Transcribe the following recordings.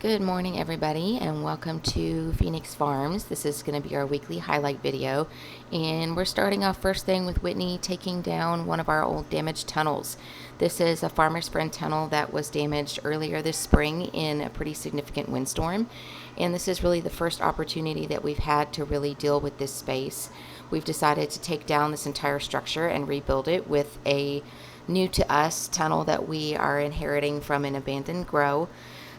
Good morning, everybody, and welcome to Phoenix Farms. This is going to be our weekly highlight video, and we're starting off first thing with Whitney taking down one of our old damaged tunnels. This is a farmer's friend tunnel that was damaged earlier this spring in a pretty significant windstorm, and this is really the first opportunity that we've had to really deal with this space. We've decided to take down this entire structure and rebuild it with a new to us tunnel that we are inheriting from an abandoned grow.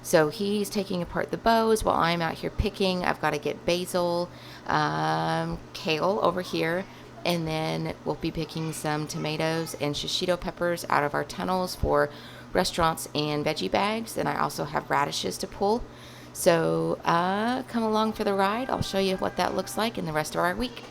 So he's taking apart the bows while I'm out here picking. I've got to get basil, kale over here, and then we'll be picking some tomatoes and shishito peppers out of our tunnels for restaurants and veggie bags. And I also have radishes to pull. So come along for the ride. I'll show you what that looks like in the rest of our week.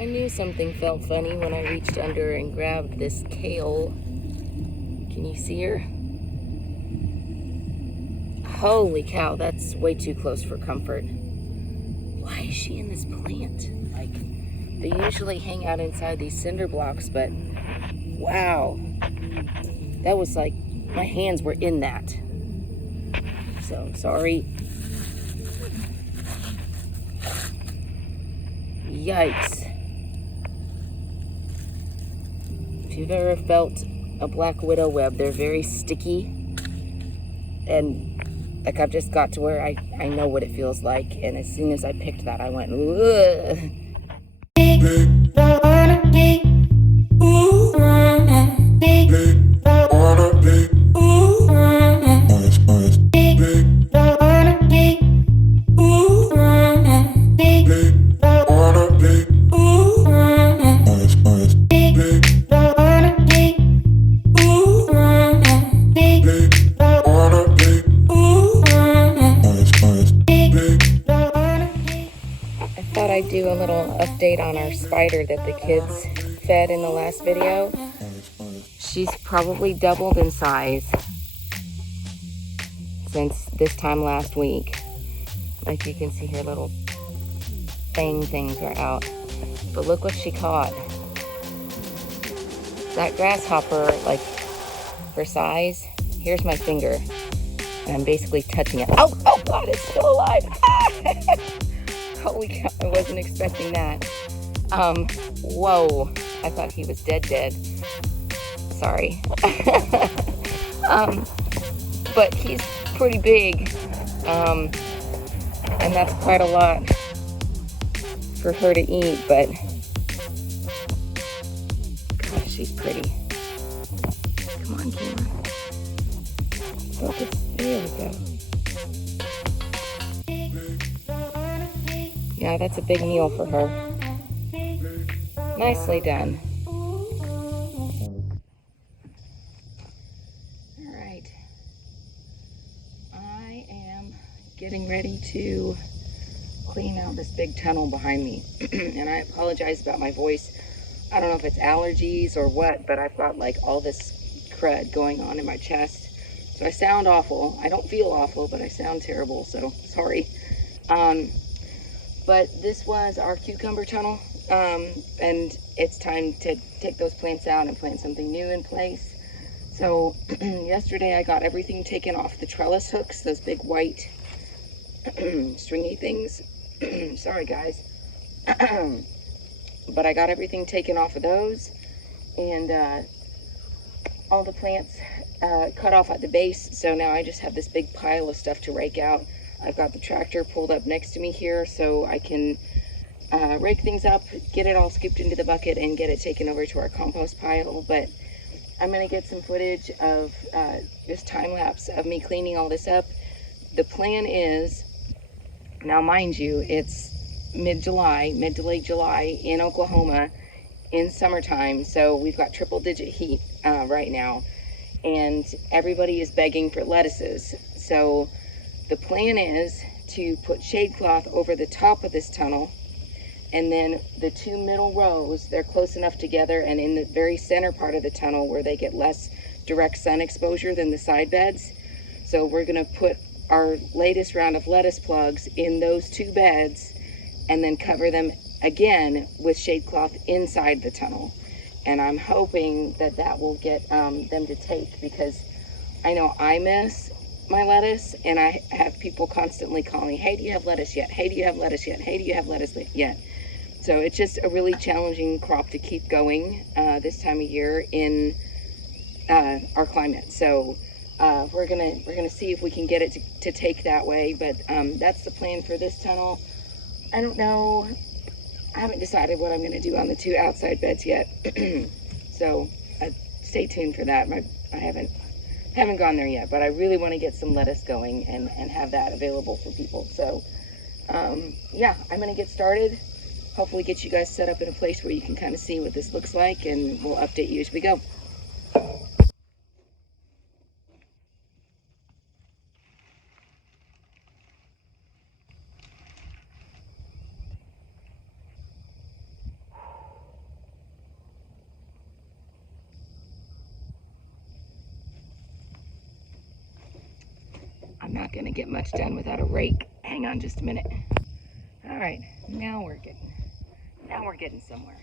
I knew something felt funny when I reached under and grabbed this kale. Can you see her? Holy cow, that's way too close for comfort. Why is she in this plant? Like, they usually hang out inside these cinder blocks, but wow. That was like, my hands were in that. So, sorry. Yikes. If you've ever felt a black widow web, they're very sticky, and like I've just got to where I know what it feels like, and as soon as I picked that, I went, ugh. I'd do a little update on our spider that the kids fed in the last video. She's probably doubled in size since this time last week. Like you can see her little fang things are out. But look what she caught. That grasshopper, like for size, here's my finger. And I'm basically touching it. Oh God, it's still alive. Holy cow, I wasn't expecting that. Whoa, I thought he was dead. Sorry. But he's pretty big, and that's quite a lot for her to eat, but gosh, she's pretty. Come on, camera. Focus. There we go. Yeah, that's a big meal for her. Nicely done. All right. I am getting ready to clean out this big tunnel behind me. And I apologize about my voice. I don't know if it's allergies or what, but I've got like all this crud going on in my chest. So I sound awful. I don't feel awful, but I sound terrible, so sorry. But this was our cucumber tunnel, and it's time to take those plants out and plant something new in place. So yesterday I got everything taken off the trellis hooks, those big white stringy things. Sorry guys. But I got everything taken off of those, and all the plants cut off at the base. So now I just have this big pile of stuff to rake out. I've got the tractor pulled up next to me here so I can rake things up, get it all scooped into the bucket, and get it taken over to our compost pile. But I'm going to get some footage of just time lapse of me cleaning all this up. The plan is, now mind you, it's mid to late July in Oklahoma in summertime, so we've got triple digit heat right now, and everybody is begging for lettuces. So the plan is to put shade cloth over the top of this tunnel, and then the two middle rows, they're close enough together, and in the very center part of the tunnel where they get less direct sun exposure than the side beds. So we're going to put our latest round of lettuce plugs in those two beds and then cover them again with shade cloth inside the tunnel. And I'm hoping that that will get them to take, because I know I miss my lettuce, and I have people constantly calling me, hey, do you have lettuce yet? Hey, do you have lettuce yet? Hey, do you have lettuce yet? So it's just a really challenging crop to keep going this time of year in our climate. So we're gonna see if we can get it to take that way, but that's the plan for this tunnel. I don't know, I haven't decided what I'm gonna do on the two outside beds yet. So stay tuned for that. I haven't gone there yet, but I really want to get some lettuce going and have that available for people. So yeah, I'm gonna get started, hopefully get you guys set up in a place where you can kind of see what this looks like, and we'll update you as we go. I'm not gonna get much done without a rake. Hang on just a minute. All right, now we're getting somewhere.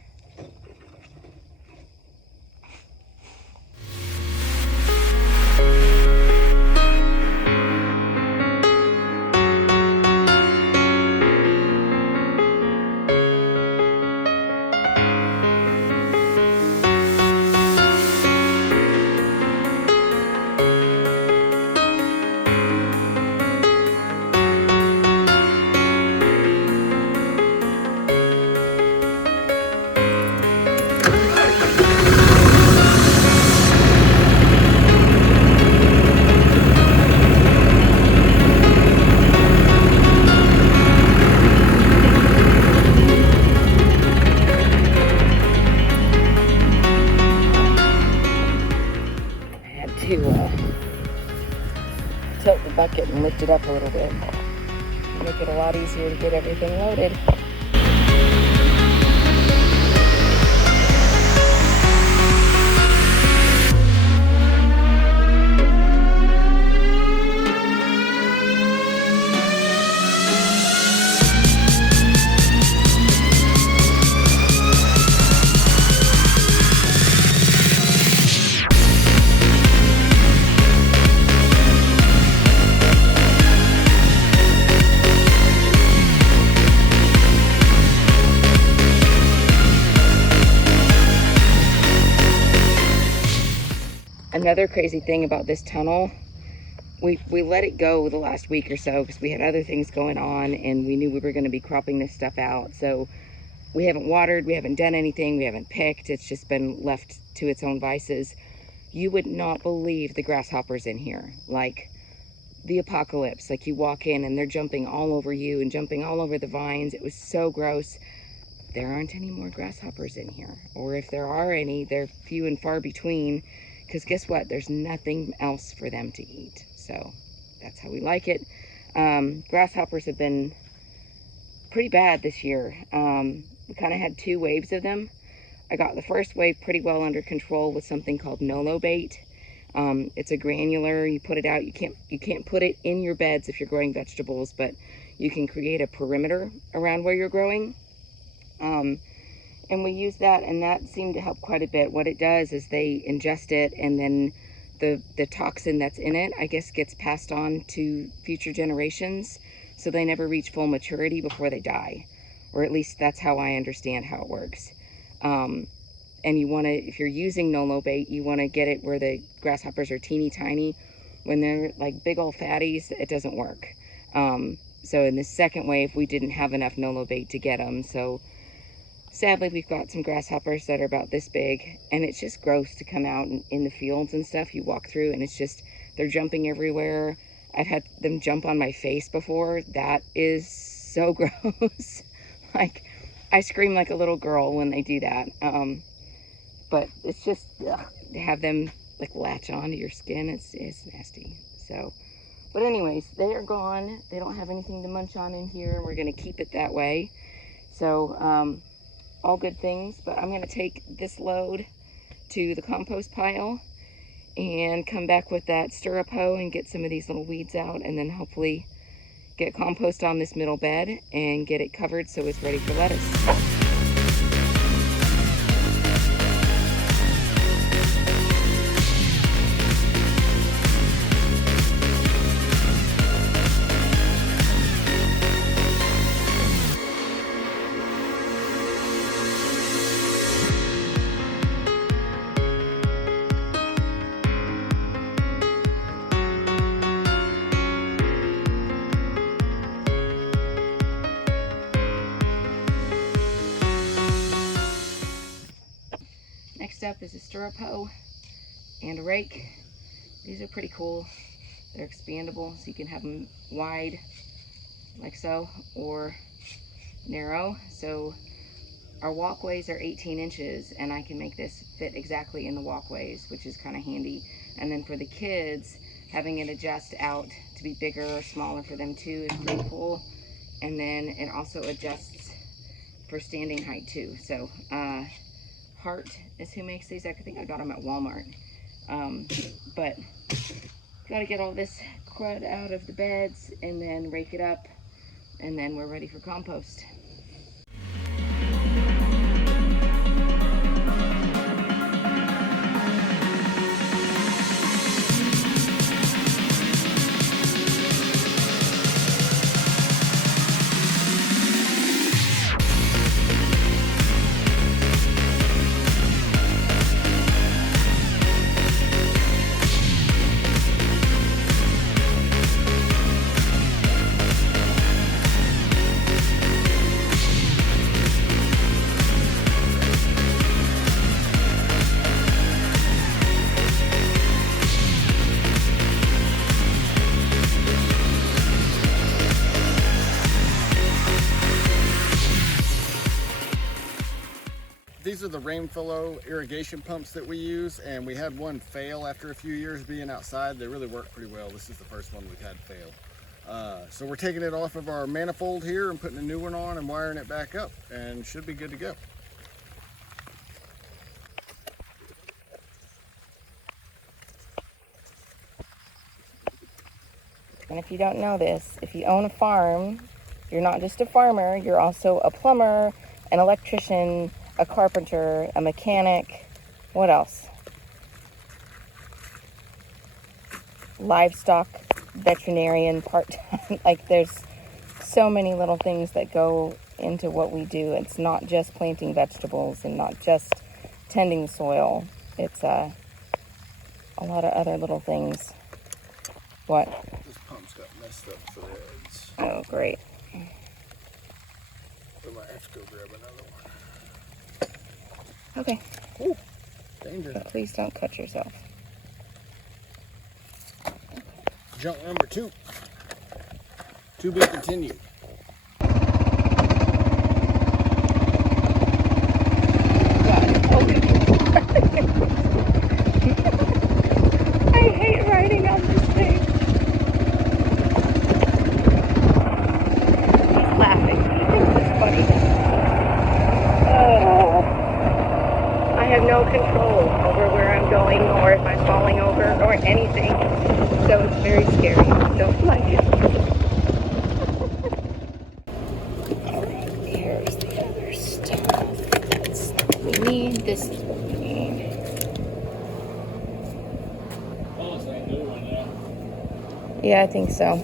To tilt the bucket and lift it up a little bit. Make it a lot easier to get everything loaded. Another crazy thing about this tunnel, we let it go the last week or so because we had other things going on, and we knew we were going to be cropping this stuff out. So we haven't watered, we haven't done anything, we haven't picked. It's just been left to its own vices. You would not believe the grasshoppers in here, like the apocalypse. Like, you walk in and they're jumping all over you and jumping all over the vines. It was so gross. There aren't any more grasshoppers in here, or if there are any, they're few and far between. Because guess what? There's nothing else for them to eat. So that's how we like it. Grasshoppers have been pretty bad this year. We kind of had two waves of them. I got the first wave pretty well under control with something called Nolo bait. It's a granular. You put it out. You can't put it in your beds if you're growing vegetables, but you can create a perimeter around where you're growing. And we use that, and that seemed to help quite a bit. What it does is they ingest it, and then the toxin that's in it, I guess, gets passed on to future generations, so they never reach full maturity before they die. Or at least that's how I understand how it works. And you want to, if you're using no-low bait, you want to get it where the grasshoppers are teeny tiny. When they're like big old fatties, it doesn't work. So in the second wave, we didn't have enough no-low bait to get them. So sadly, we've got some grasshoppers that are about this big, and it's just gross to come out in the fields and stuff. You walk through and it's just, they're jumping everywhere. I've had them jump on my face before. That is so gross. Like, I scream like a little girl when they do that. But it's just, ugh, to have them like latch onto your skin, it's nasty. So, but anyways, they are gone. They don't have anything to munch on in here. We're gonna keep it that way. So, all good things, but I'm gonna take this load to the compost pile and come back with that stirrup hoe and get some of these little weeds out, and then hopefully get compost on this middle bed and get it covered so it's ready for lettuce. Next up is a stirrup hoe and a rake. These are pretty cool. They're expandable, so you can have them wide like so, or narrow. So our walkways are 18 inches, and I can make this fit exactly in the walkways, which is kind of handy. And then for the kids, having it adjust out to be bigger or smaller for them too is pretty cool. And then it also adjusts for standing height too. So Hart is who makes these. I think I got them at Walmart. But got to get all this crud out of the beds and then rake it up, and then we're ready for compost. These are the Rainflow irrigation pumps that we use, and we had one fail after a few years being outside. They really work pretty well. This is the first one we've had fail. So we're taking it off of our manifold here and putting a new one on and wiring it back up, and should be good to go. And if you don't know this, if you own a farm, you're not just a farmer, you're also a plumber, an electrician, a carpenter, a mechanic, what else? Livestock veterinarian, part-time. Like, there's so many little things that go into what we do. It's not just planting vegetables and not just tending the soil. It's a lot of other little things. What? This pump's got messed up threads. Oh, great. We might have to go grab another one. Okay. Ooh, danger. But please don't cut yourself. Junk number 2. To be continued. I hate riding on this thing. He's laughing. He thinks it's funny. I have no control over where I'm going or if I'm falling over or anything. So it's very scary. Don't like it. Alright, here's the other stuff. That's what we need. This is what we need. Yeah, I think so.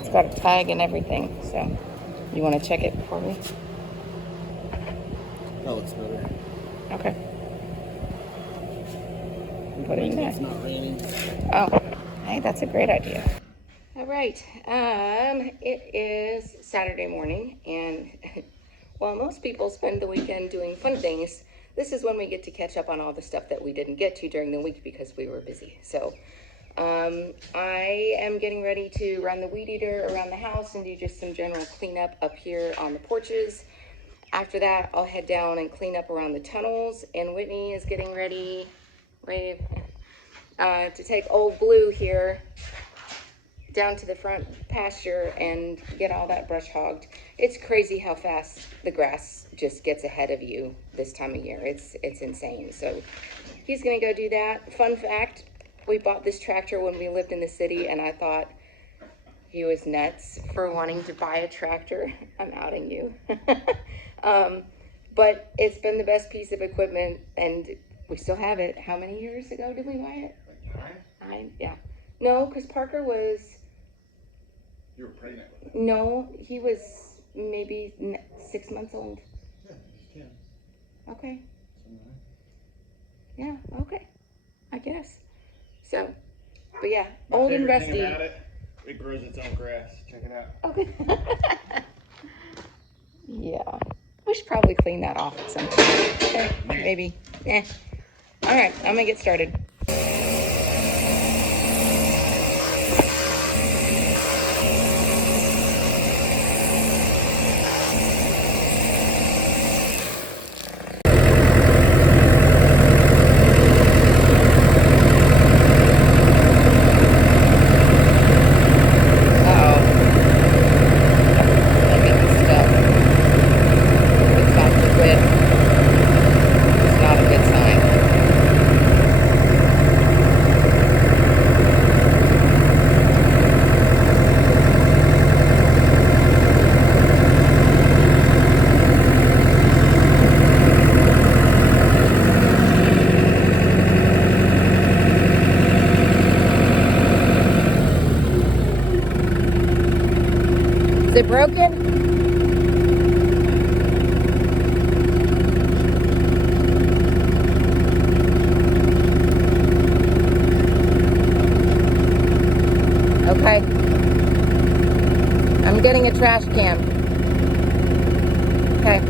It's got a tag and everything, so you want to check it for me? That looks better. Okay. Put it in there. It's not raining. Oh, hey, that's a great idea. All right, it is Saturday morning, and while most people spend the weekend doing fun things, this is when we get to catch up on all the stuff that we didn't get to during the week because we were busy. So I am getting ready to run the weed eater around the house and do just some general cleanup up here on the porches. After that, I'll head down and clean up around the tunnels, and Whitney is getting ready, wave, to take old Blue here down to the front pasture and get all that brush hogged. It's crazy how fast the grass just gets ahead of you this time of year. It's insane. So he's gonna go do that. Fun fact, we bought this tractor when we lived in the city, and I thought he was nuts for wanting to buy a tractor. I'm outing you. But it's been the best piece of equipment, and we still have it. How many years ago did we buy it? Like 9? 9, yeah. No, because Parker was... You were pregnant with it. No, he was maybe 6 months old. Yeah, he's 10. Okay. Yeah, okay. I guess. So, but yeah, old and rusty. About it, it grows its own grass. Check it out. Okay. Yeah. We should probably clean that off at some point. Okay, maybe. All right, I'm gonna get started. Is it broken? Okay. I'm getting a trash can. Okay.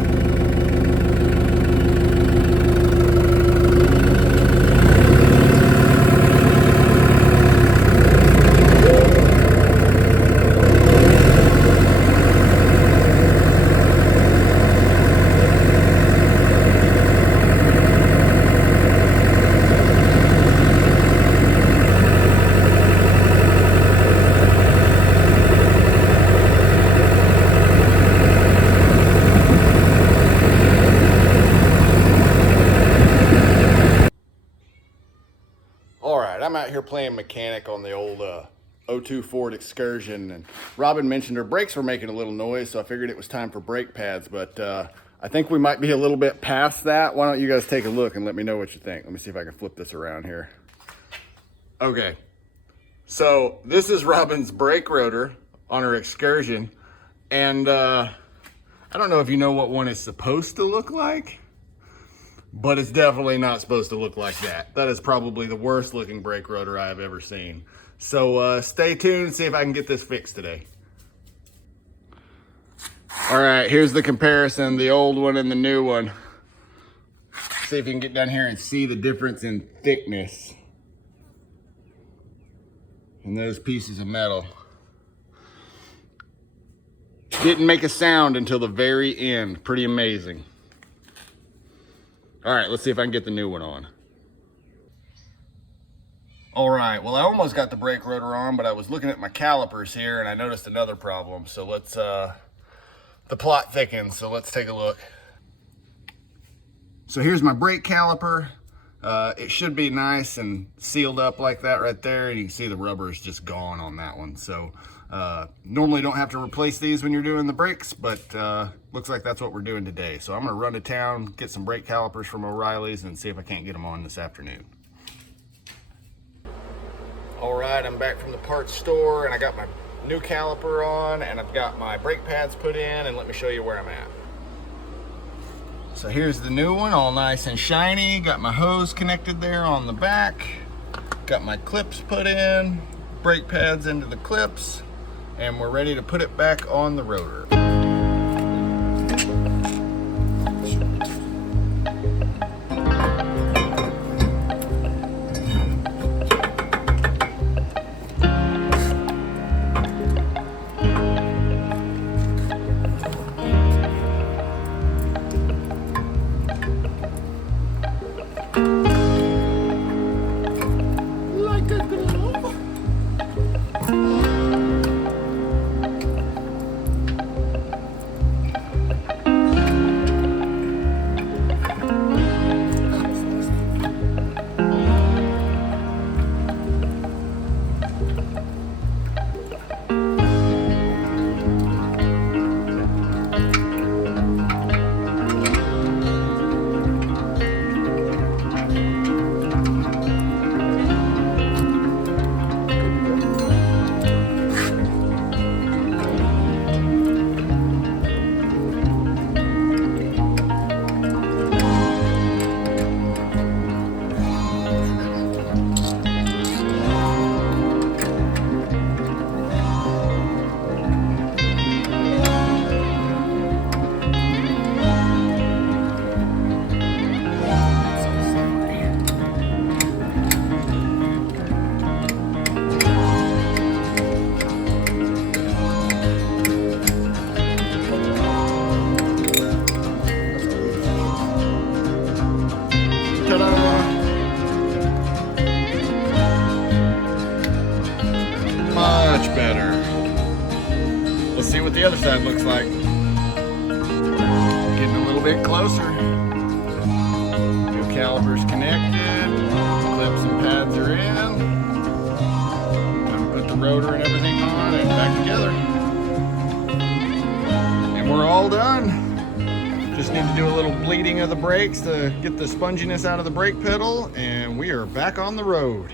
I'm out here playing mechanic on the old '02 Ford Excursion, and Robin mentioned her brakes were making a little noise, so I figured it was time for brake pads, but I think we might be a little bit past that. Why don't you guys take a look and let me know what you think. Let me see if I can flip this around here. Okay, so this is Robin's brake rotor on her Excursion, and I don't know if you know what one is supposed to look like, but it's definitely not supposed to look like that. That is probably the worst looking brake rotor I have ever seen. So stay tuned, see if I can get this fixed today. All right, here's the comparison, the old one and the new one. See if you can get down here and see the difference in thickness in those pieces of metal. Didn't make a sound until the very end. Pretty amazing. All right, let's see if I can get the new one on. All right, well, I almost got the brake rotor on, but I was looking at my calipers here and I noticed another problem. So let's, the plot thickens, so let's take a look. So here's my brake caliper. It should be nice and sealed up like that right there. And you can see the rubber is just gone on that one. So Normally don't have to replace these when you're doing the brakes, but looks like that's what we're doing today. So I'm gonna run to town, get some brake calipers from O'Reilly's and see if I can't get them on this afternoon. All right, I'm back from the parts store and I got my new caliper on and I've got my brake pads put in, and let me show you where I'm at. So here's the new one, all nice and shiny. Got my hose connected there on the back. Got my clips put in, brake pads into the clips, and we're ready to put it back on the rotor. Much better. Let's see what the other side looks like. Getting a little bit closer. New calipers connected. Clips and pads are in. Time to put the rotor and everything on and back together. And we're all done. Just need to do a little bleeding of the brakes to get the sponginess out of the brake pedal, and we are back on the road.